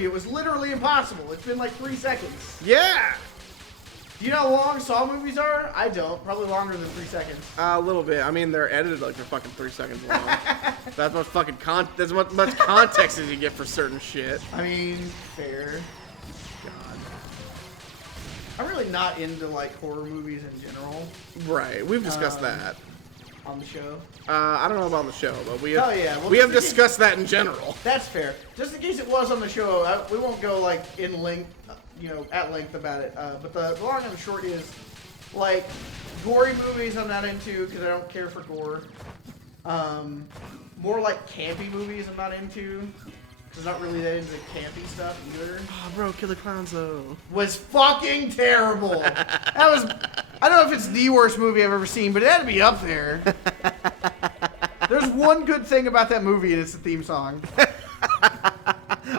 movie, it was literally impossible. It's been like 3 seconds. Yeah. Do you know how long Saw movies are? I don't. Probably longer than 3 seconds. A little bit. I mean, they're edited like they're fucking 3 seconds long. That's much fucking that's much context as you get for certain shit. I mean, fair. God. I'm really not into like horror movies in general. Right. We've discussed that on the show. I don't know about the show, but we have. Oh yeah. Well, we have discussed that in general. That's fair. Just in case it was on the show, we won't go like in length. At length about it. But the long and the short is, like, gory movies I'm not into because I don't care for gore. More like campy movies I'm not into because I'm not really that into campy stuff either. Oh, bro, Killer Clowns though was fucking terrible. I don't know if it's the worst movie I've ever seen, but it had to be up there. There's one good thing about that movie, and it's the theme song.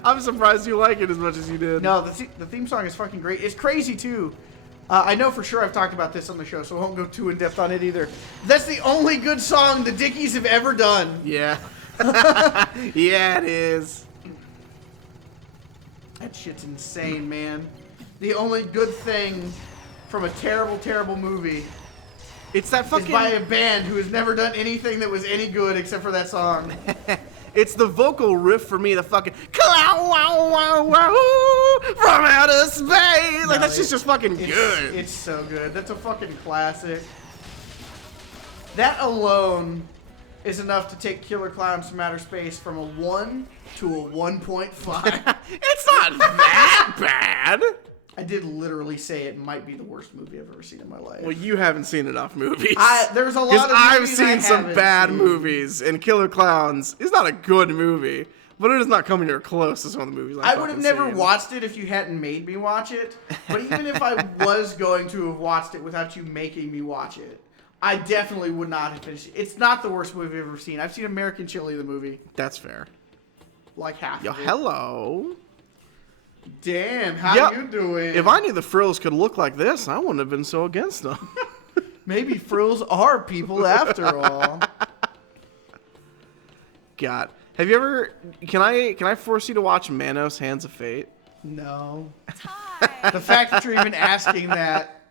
I'm surprised you like it as much as you did. No, the theme song is fucking great. It's crazy, too. I know for sure I've talked about this on the show, so I won't go too in-depth on it either. That's the only good song the Dickies have ever done. Yeah. Yeah, it is. That shit's insane, man. The only good thing from a terrible, terrible movie it's that fucking... is by a band who has never done anything that was any good except for that song. It's the vocal riff for me, the fucking wow wow wow wow from outer space. Like that's just fucking good. It's so good. That's a fucking classic. That alone is enough to take Killer Clowns from Outer Space from a 1 to a 1.5. It's not that bad. I did literally say it might be the worst movie I've ever seen in my life. Well, you haven't seen enough movies. There's a lot of movies I've seen some bad movies, and Killer Clowns is not a good movie, but it does not come near close to some of the movies I would have never watched it if you hadn't made me watch it. But even if I was going to have watched it without you making me watch it, I definitely would not have finished it. It's not the worst movie I've ever seen. I've seen American Chili, the movie. That's fair. Like half Yo, of it. hello. Damn, how you doing? If I knew the Frills could look like this, I wouldn't have been so against them. Maybe Frills are people after all. God. Have you ever... Can I force you to watch Manos Hands of Fate? No. Ty. The fact that you're even asking that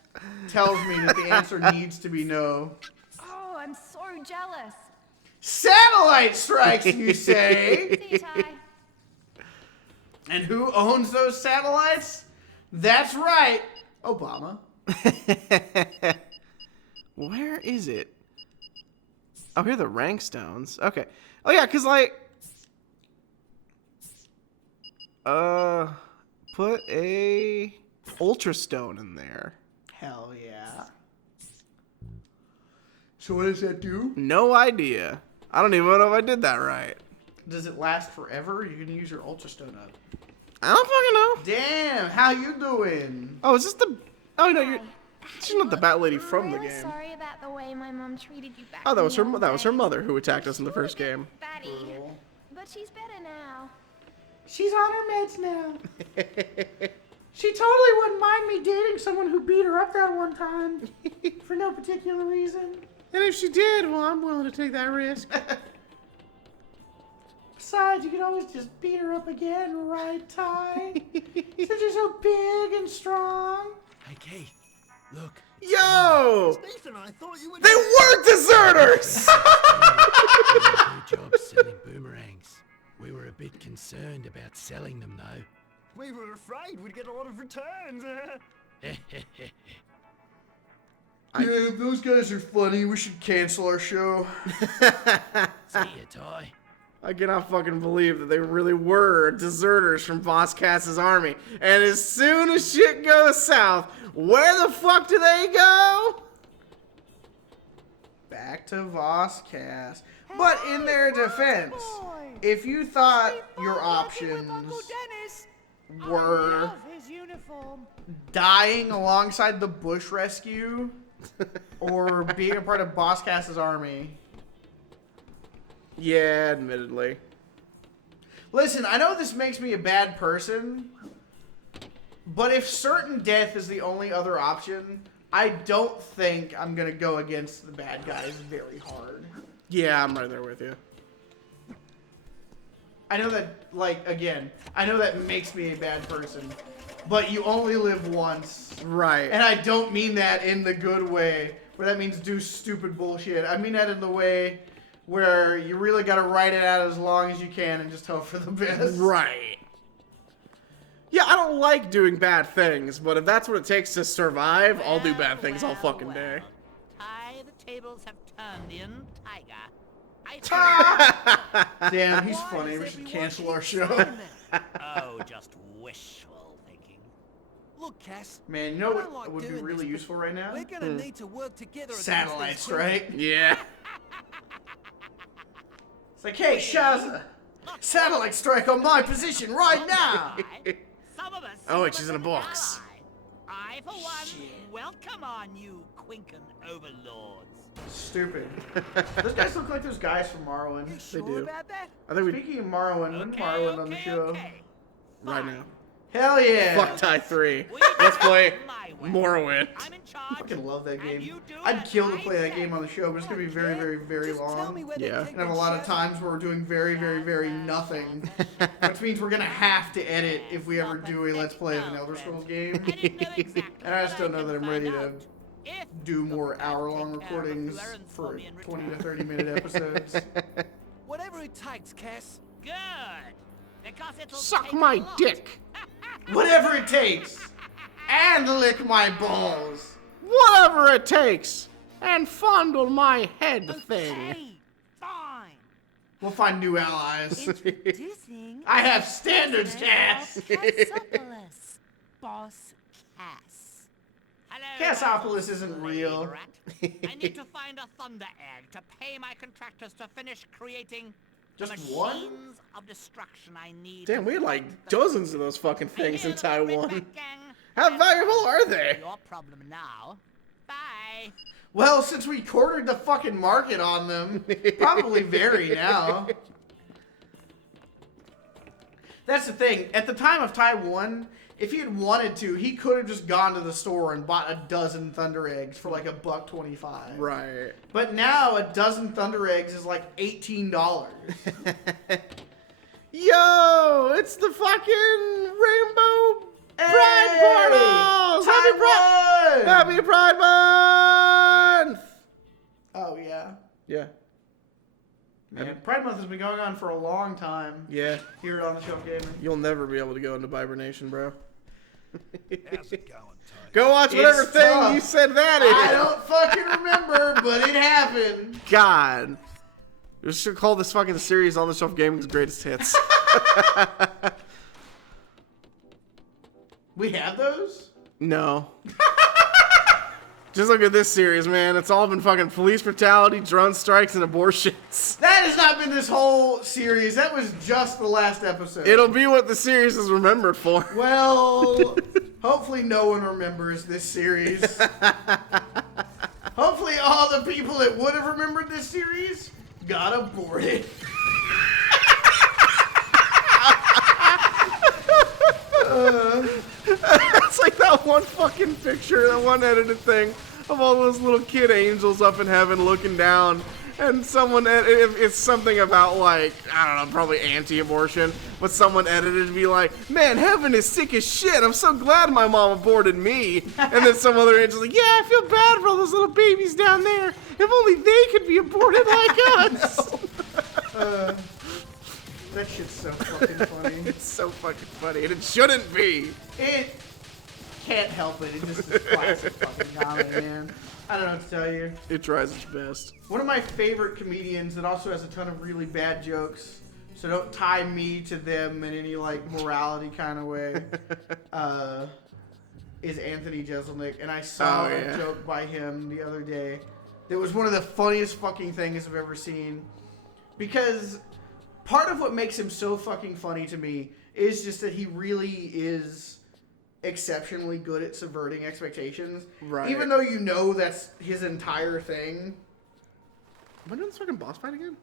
tells me that the answer needs to be no. Oh, I'm so jealous. Satellite strikes, you say? See you, Ty. And who owns those satellites? That's right, Obama. Where is it? Oh, here are the rank stones. Okay. Oh yeah, cause like, put a ultra stone in there. Hell yeah. So what does that do? No idea. I don't even know if I did that right. Does it last forever? You can use your ultra stone up. I don't fucking know. Damn, how you doing? Oh, is this the? Oh no, she's not the bat lady from the Really game. sorry about the way my mom treated you back. Oh, that in was the her. old That was her days. mother who attacked us in the first game. Batty. Brutal. But she's better now. She's on her meds now. She totally wouldn't mind me dating someone who beat her up that one time. For no particular reason. And if she did, well, I'm willing to take that risk. Besides, you can always just beat her up again, right, Ty? Since you're so big and strong. Hey, Kate, look. Yo! Nathan, I thought you would. They were deserters! Good job selling boomerangs. We were a bit concerned about selling them, though. We were afraid we'd get a lot of returns. Yeah, if those guys are funny, we should cancel our show. See ya, Ty. I cannot fucking believe that they really were deserters from Boss Cass's army. And as soon as shit goes south, where the fuck do they go? Back to Voss Cass. But in their defense, if you thought your options were dying alongside the Bush rescue or being a part of Boss Cass's army. Yeah, admittedly. Listen, I know this makes me a bad person, but if certain death is the only other option, I don't think I'm going to go against the bad guys very hard. Yeah, I'm right there with you. I know that, like, again, I know that makes me a bad person, but you only live once. Right. And I don't mean that in the good way, where that means do stupid bullshit. I mean that in the way where you really gotta ride it out as long as you can and just hope for the best. Right. Yeah, I don't like doing bad things, but if that's what it takes to survive, I'll do bad things all fucking day. Ty, the tables have turned in, Tiger. Damn, he's funny. We should cancel our show. Oh, just wishful thinking. Look, Cass. Man, you know I don't what like would be doing really this, useful right now? We're gonna need to work together. against Satellite these strike. Yeah. It's like, hey, Shaza, satellite strike on my position right now. Some of us Oh, wait, see she's them in a as an box. ally. I, for one, welcome on you, Quinkan overlords. Stupid. Those guys look like those guys from Morrowind. You They sure do. about that? I think we Speaking of Morrowind, when Morrowind on the show. right now. Hell yeah. Fuck Ty 3. We Let's do play it my way. Morrowind. I'm in I charge. fucking love that And game. you do I'd as kill to I play that say. game on the show, but it's gonna be very, very, very Just tell me long. where they Yeah. take And have a the lot of Shaz- times where we're doing very, very, very nothing. Which means we're gonna have to edit if we ever do a Let's Play of an Elder Scrolls game. I didn't know exactly, And I just but don't know that I'm can ready find to out. If do you'll more prepare to hour-long take care of a few recordings errands for me in 20 to return. 30-minute episodes. Whatever it takes, Cass. Good. Because it'll Suck take my a lot. dick. Whatever it takes. And lick my balls. Whatever it takes. And fondle my head thing. Okay, fine. We'll find new allies. Introducing I have standards, Cass. Cassopolis, Boss Cass. Hello, Cassopolis Boss isn't Lady real. Rat. I need to find a thunder egg to pay my contractors to finish creating the Just machines one? of destruction I need. Damn, to we had like fight the- dozens of those fucking I things in hear the Ridback Taiwan. gang. How And valuable are they? Your problem now. Bye. Well, since we cornered the fucking market on them, probably vary now. That's the thing. At the time of Taiwan, if he had wanted to, he could have just gone to the store and bought a dozen Thunder Eggs for like $1.25. Right. But now a dozen Thunder Eggs is like $18. Yo, it's the fucking Rainbow Pride Portals! Happy Pride! Taiwan! Happy Pride Month! Oh yeah. Yeah. Man, Pride Month has been going on for a long time Yeah. here on the Shelf Gaming. You'll never be able to go into hibernation, bro. How's it going, Ty? Go watch whatever It's thing tough. you said that I is. don't fucking remember, but it happened. God. We should call this fucking series On the Shelf Gaming's Greatest Hits. We have those? No. Just look at this series, man. It's all been fucking police brutality, drone strikes, and abortions. That has not been this whole series. That was just the last episode. It'll be what the series is remembered for. Well, hopefully no one remembers this series. Hopefully all the people that would have remembered this series got aborted. It's like that one fucking picture, that one edited thing of all those little kid angels up in heaven looking down. And someone, it's something about like, I don't know, probably anti-abortion, but someone edited to be like, man, heaven is sick as shit. I'm so glad my mom aborted me. And then some other angel's like, yeah, I feel bad for all those little babies down there. If only they could be aborted like us. That shit's so fucking funny. It's so fucking funny, and it shouldn't be. It can't help it. It just is classic fucking comedy, man. I don't know what to tell you. It tries its best. One of my favorite comedians that also has a ton of really bad jokes, so don't tie me to them in any like morality kind of way, is Anthony Jeselnik. And I saw a joke by him the other day that was one of the funniest fucking things I've ever seen. Because part of what makes him so fucking funny to me is just that he really is exceptionally good at subverting expectations. Right. Even though you know that's his entire thing. Am I doing this fucking boss fight again?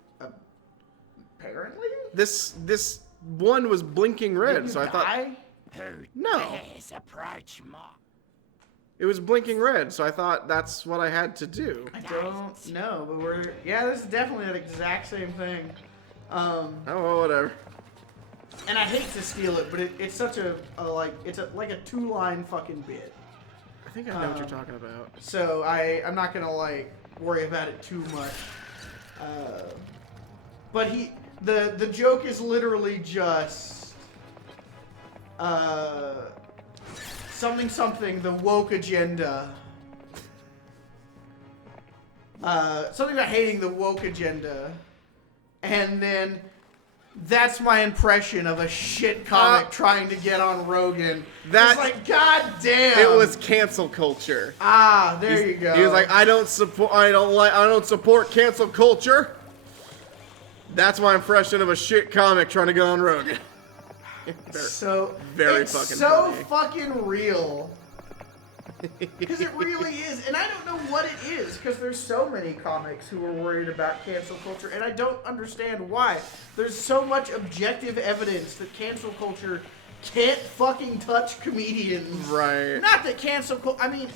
Apparently? This one was blinking red, Did so you I thought die? no. Please approach more. It was blinking red, so I thought that's what I had to do. I don't know, but this is definitely the exact same thing. Oh well, whatever. and I hate to steal it, but it's such a like it's like a 2-line fucking bit. I think I know what you're talking about. So I'm not gonna like worry about it too much. But the joke is literally just something the woke agenda. Something about hating the woke agenda, and then that's my impression of a shit comic trying to get on Rogan. That- it's like, god damn. It was cancel culture. Ah, there you go. He was like, I don't support cancel culture. That's my impression of a shit comic trying to get on Rogan. Very it's fucking so funny. fucking real. Because it really is, and I don't know what it is, because there's so many comics who are worried about cancel culture, and I don't understand why. There's so much objective evidence that cancel culture can't fucking touch comedians. Right. Not that cancel culture, I mean,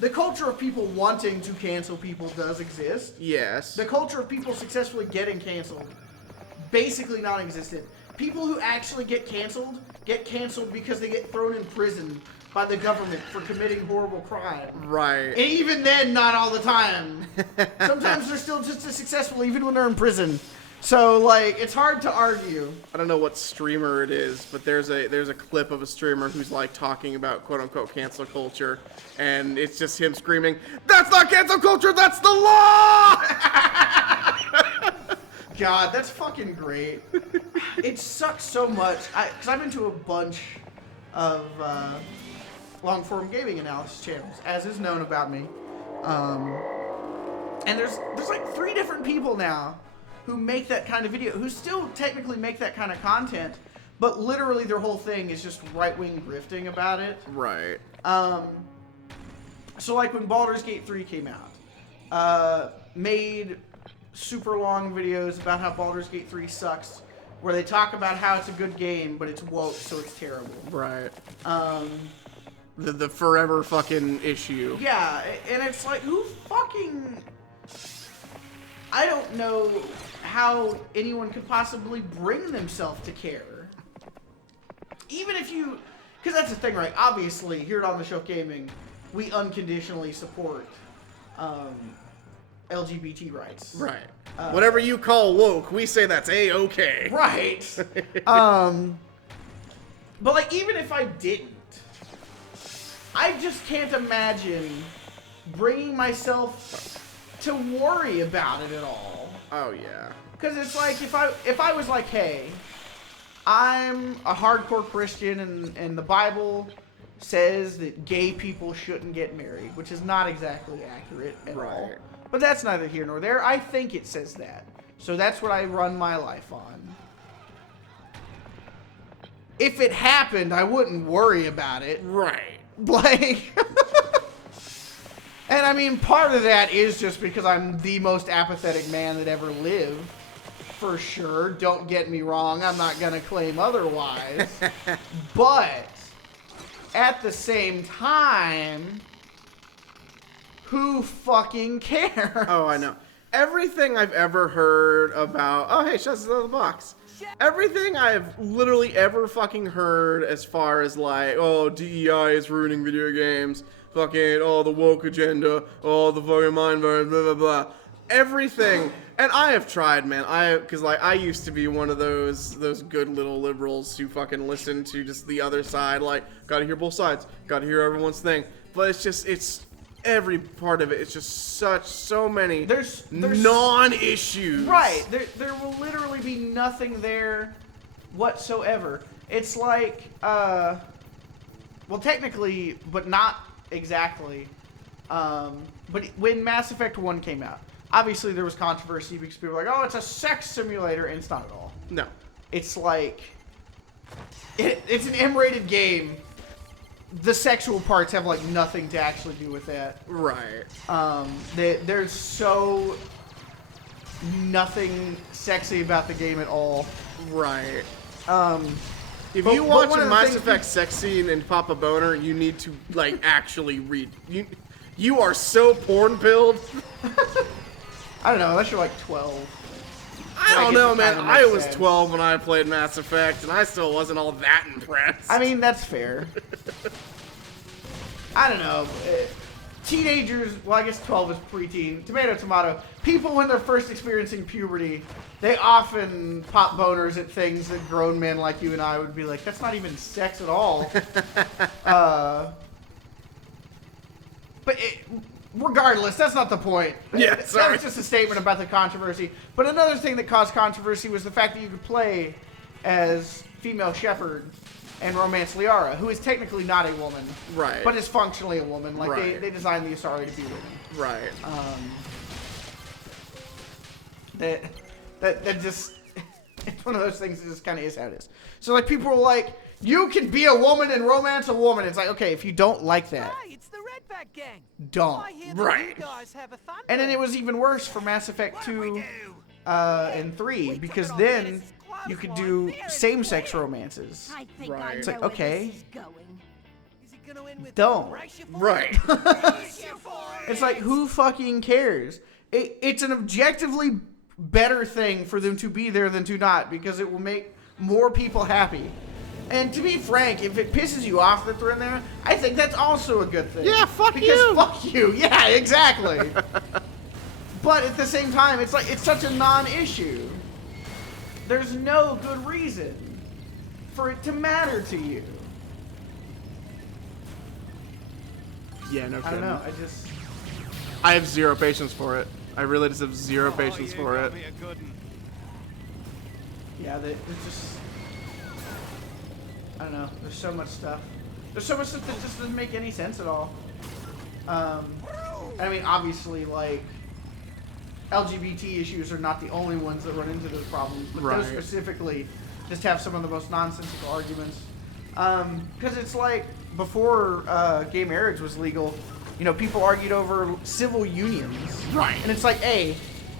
the culture of people wanting to cancel people does exist. Yes. The culture of people successfully getting canceled, basically non-existent. People who actually get canceled because they get thrown in prison by the government for committing horrible crime. Right. And even then, not all the time. Sometimes they're still just as successful even when they're in prison. So, like, it's hard to argue. I don't know what streamer it is, but there's a clip of a streamer who's like talking about quote unquote cancel culture, and it's just him screaming, "That's not cancel culture, that's the law!" God, that's fucking great. It sucks so much. Because I've been to a bunch of long-form gaming analysis channels, as is known about me. And there's like 3 different people now who make that kind of video, who still technically make that kind of content, but literally their whole thing is just right-wing grifting about it. Right. So like when Baldur's Gate 3 came out, made super long videos about how Baldur's Gate 3 sucks, where they talk about how it's a good game, but it's woke, so it's terrible. Right. The forever fucking issue. Yeah, and it's like, who fucking... I don't know how anyone could possibly bring themselves to care. Even if you... Because that's the thing, right? Obviously, here at On The Shelf Gaming, we unconditionally support LGBT rights. Right. Whatever you call woke, we say that's A-okay. Right. But like, even if I didn't, I just can't imagine bringing myself to worry about it at all. Oh yeah. Because it's like, if I was like, hey, I'm a hardcore Christian and the Bible says that gay people shouldn't get married, which is not exactly accurate at all. But that's neither here nor there. I think it says that. So that's what I run my life on. If it happened, I wouldn't worry about it. Right. Like, and I mean, part of that is just because I'm the most apathetic man that ever lived. For sure. Don't get me wrong. I'm not going to claim otherwise. But at the same time, who fucking cares? Oh, I know. Everything I've ever heard about... Oh, hey, Shaz is out of the box. Everything I've literally ever fucking heard as far as like, oh, DEI is ruining video games, fucking, oh, the woke agenda, oh, the fucking mind virus, blah, blah, blah. Everything. And I have tried, man. Because like, I used to be one of those good little liberals who fucking listen to just the other side, like, gotta hear both sides, gotta hear everyone's thing. But it's every part of it. It's just so many There's non-issues. Right. There will literally be nothing there whatsoever. It's like, well, technically, but not exactly. But when Mass Effect 1 came out, obviously there was controversy because people were like, oh, it's a sex simulator, and it's not at all. No. It's like, it's an M-rated game. The sexual parts have like nothing to actually do with that. Right. There's so nothing sexy about the game at all. Right. If But you watch one a of the Mass things Effect sex scene and pop a boner, you need to like actually read. You are so porn pilled. I don't know, unless you're like 12. I don't guess know, it man. kinda I makes was sense. 12 when I played Mass Effect, and I still wasn't all that impressed. I mean, that's fair. I don't know. Teenagers, well, I guess 12 is preteen. Tomato, tomato. People, when they're first experiencing puberty, they often pop boners at things that grown men like you and I would be like, that's not even sex at all. Regardless, that's not the point. Yeah, That sorry. was just a statement about the controversy. But another thing that caused controversy was the fact that you could play as female Shepard and romance Liara, who is technically not a woman, Right. but is functionally a woman. Like Right. they designed the Asari to be women. Right. That just it's one of those things that just kind of is how it is. So like people are like, you can be a woman and romance a woman. It's like, okay, if you don't like that, Hey, it's the Redback gang. don't. I hear that Right. you guys have a thunder. And then it was even worse for Mass Effect 2 and 3 because then you could do same-sex romances. I think Right. I know It's like, where okay. this is going. Is it gonna end with Don't. brace you for Right. it? Brace you for it? It's like, who fucking cares? It's an objectively better thing for them to be there than to not because it will make more people happy. And to be frank, if it pisses you off that they're in there, I think that's also a good thing. Yeah, fuck because you. fuck you. Yeah, exactly. But at the same time, it's like it's such a non-issue. There's no good reason for it to matter to you. Yeah, no I kidding. don't know. I have zero patience for it. I really just have zero patience for it. Yeah, it's just. I don't know. There's so much stuff. There's so much stuff that just doesn't make any sense at all. I mean, obviously, like, LGBT issues are not the only ones that run into those problems, but those Right. specifically just have some of the most nonsensical arguments. Because it's like, before gay marriage was legal, you know, people argued over civil unions. Right. And it's like, hey,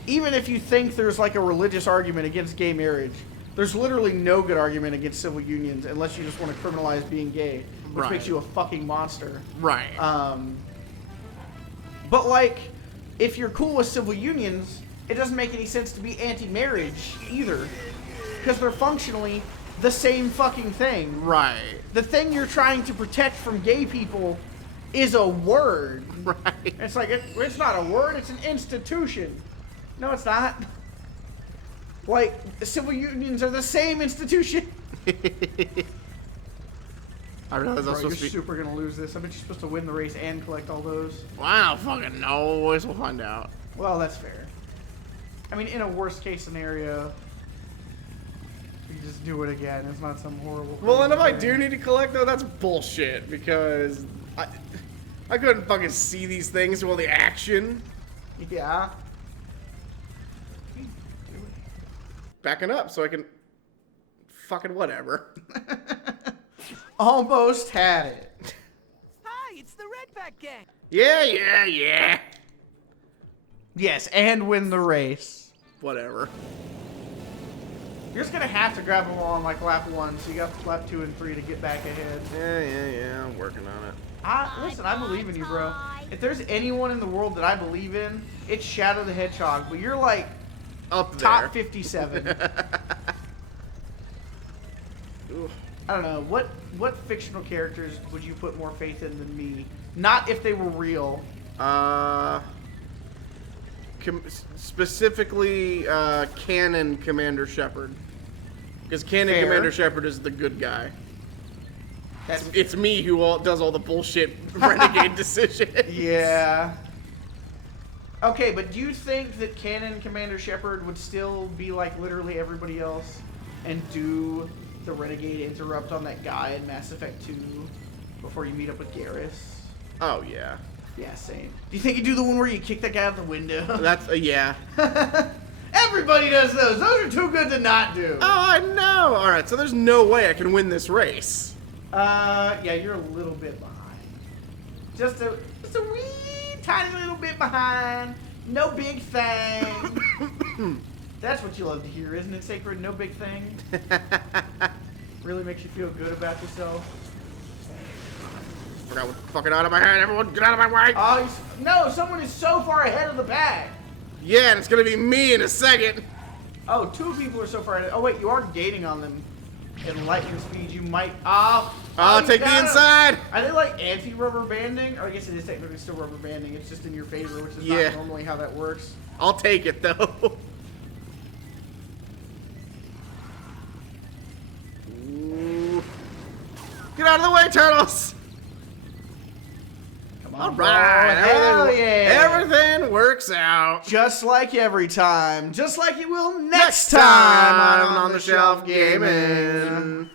even if you think there's like a religious argument against gay marriage, there's literally no good argument against civil unions unless you just want to criminalize being gay, which Right. makes you a fucking monster. Right. But like, if you're cool with civil unions, it doesn't make any sense to be anti-marriage either, because they're functionally the same fucking thing. Right. The thing you're trying to protect from gay people is a word. Right. It's like, it's not a word, it's an institution. No, it's not. Like, civil unions are the same institution. I realize Bro, I'm you're supposed to be. super gonna lose this. I bet you're supposed to win the race and collect all those. Wow, fucking no. Boys, we'll find out. Well, that's fair. I mean, in a worst case scenario, you just do it again. It's not some horrible. Well, and if I crazy do thing. need to collect, though, that's bullshit because I couldn't fucking see these things while the action. Yeah. Backing up so I can. Fucking whatever. Almost had it. Hey, it's the Redback gang. Yeah. Yes, and win the race. Whatever. You're just gonna have to grab them all on like lap 1, so you got lap 2 and 3 to get back ahead. Yeah. I'm working on it. Listen, I believe in you, bro. If there's anyone in the world that I believe in, it's Shadow the Hedgehog. But you're like Up there. top 57. Ooh. I don't know. What fictional characters would you put more faith in than me? Not if they were real. Specifically, Canon Commander Shepard. Because Canon Fair. Commander Shepard is the good guy. That's It's me who does all the bullshit renegade decisions. yeah. Okay, but do you think that Canon Commander Shepard would still be like literally everybody else and do the Renegade interrupt on that guy in Mass Effect 2 before you meet up with Garrus? Oh, yeah. Yeah, same. Do you think you do the one where you kick that guy out the window? That's, yeah. Everybody does those. Those are too good to not do. Oh, I know. All right, so there's no way I can win this race. Yeah, you're a little bit behind. Just a wee tiny little bit behind. No big thing. That's what you love to hear, isn't it, Sacred? No big thing. Really makes you feel good about yourself. Forgot what's fucking out of my head. Everyone, get out of my way. No, someone is so far ahead of the pack. Yeah, and it's gonna be me in a second. Oh, 2 people are so far ahead. Oh wait, you are gaining on them at lightning speed. You might. Take the inside. Are they like anti-rubber banding? Or I guess it is technically still rubber banding. It's just in your favor, which is not normally how that works. I'll take it though. Ooh. Get out of the way, turtles! Come on. All right, Hell yeah. everything works out. Just like every time. Just like it will Next next time time on the shelf gaming.